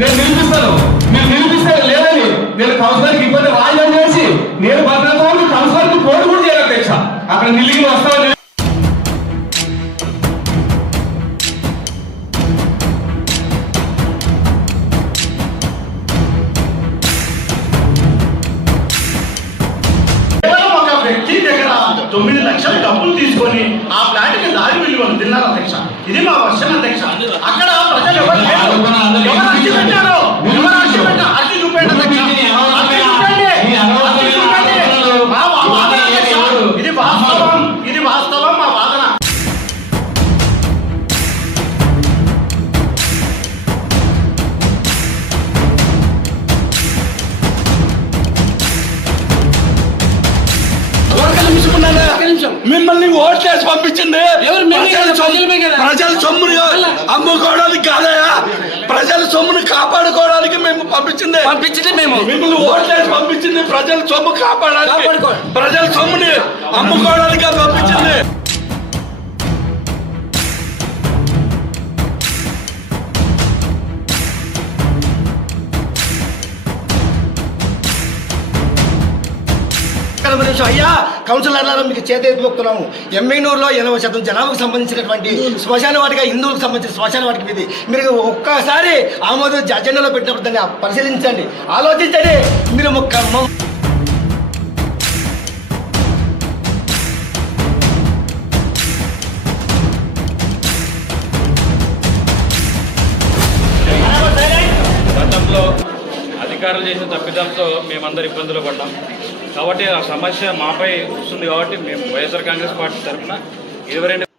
నేను నిరూపిస్తాను, మీరు నిరూపిస్తారు లేదని నేను కౌన్సిలర్కి ఇబ్బంది రాజని చేసి నేను భద్రతను కౌన్సిలర్కి పోటీ కూడా చేయాలి అధ్యక్ష. అక్కడ నిలిగి వస్తాను. ఒక వ్యక్తి దగ్గర 9 లక్షల డబ్బులు తీసుకొని ఆ ప్లాట్ కి దారి విలువలు తిన్నారు అధ్యక్ష. ఇది మా వర్షం అధ్యక్ష. అక్కడ ప్రజలు ఎవరు అర్జీ పెట్టారు, ఎవరు అర్జీ పెట్టారు, అర్జీ చూపండి అధ్యక్ష. మా వాదన అధ్యక్ష. ఇది వాస్తవం, ఇది వాస్తవం మా వాదన. మిమ్మల్ని ఓట్లేసి పంపించింది ప్రజల సొమ్ముని అమ్ముకోవడానికి కాదయా, ప్రజల సొమ్ముని కాపాడుకోవడానికి మేము పంపించింది మేము మిమ్మల్ని ఓట్లేసి పంపించింది ప్రజల సొమ్ము కాపాడడానికి, ప్రజల సొమ్ముని అమ్ముకోవడానికి పంపించింది. అయ్యా కౌన్సిలర్లను మీకు చేతి మొక్కుతున్నాము. ఎమ్మెనూరులో 80% జనాభాకు సంబంధించినటువంటి శ్మశాన వాటిగా హిందువులకు సంబంధించిన శ్మశాన వాటికి ఇది మీరు ఒక్కసారి ఆమోద అజెండాలో పెట్టినప్పుడు దాన్ని పరిశీలించండి, ఆలోచించండి. మీరు గతంలో అధికారులు చేసిన తప్పిదంతో మేమందరూ ఇబ్బందులు పడ్డాం. కాబట్టి ఆ సమస్య మాపై వస్తుంది. కాబట్టి మేము వైఎస్ఆర్ కాంగ్రెస్ పార్టీ తరఫున 22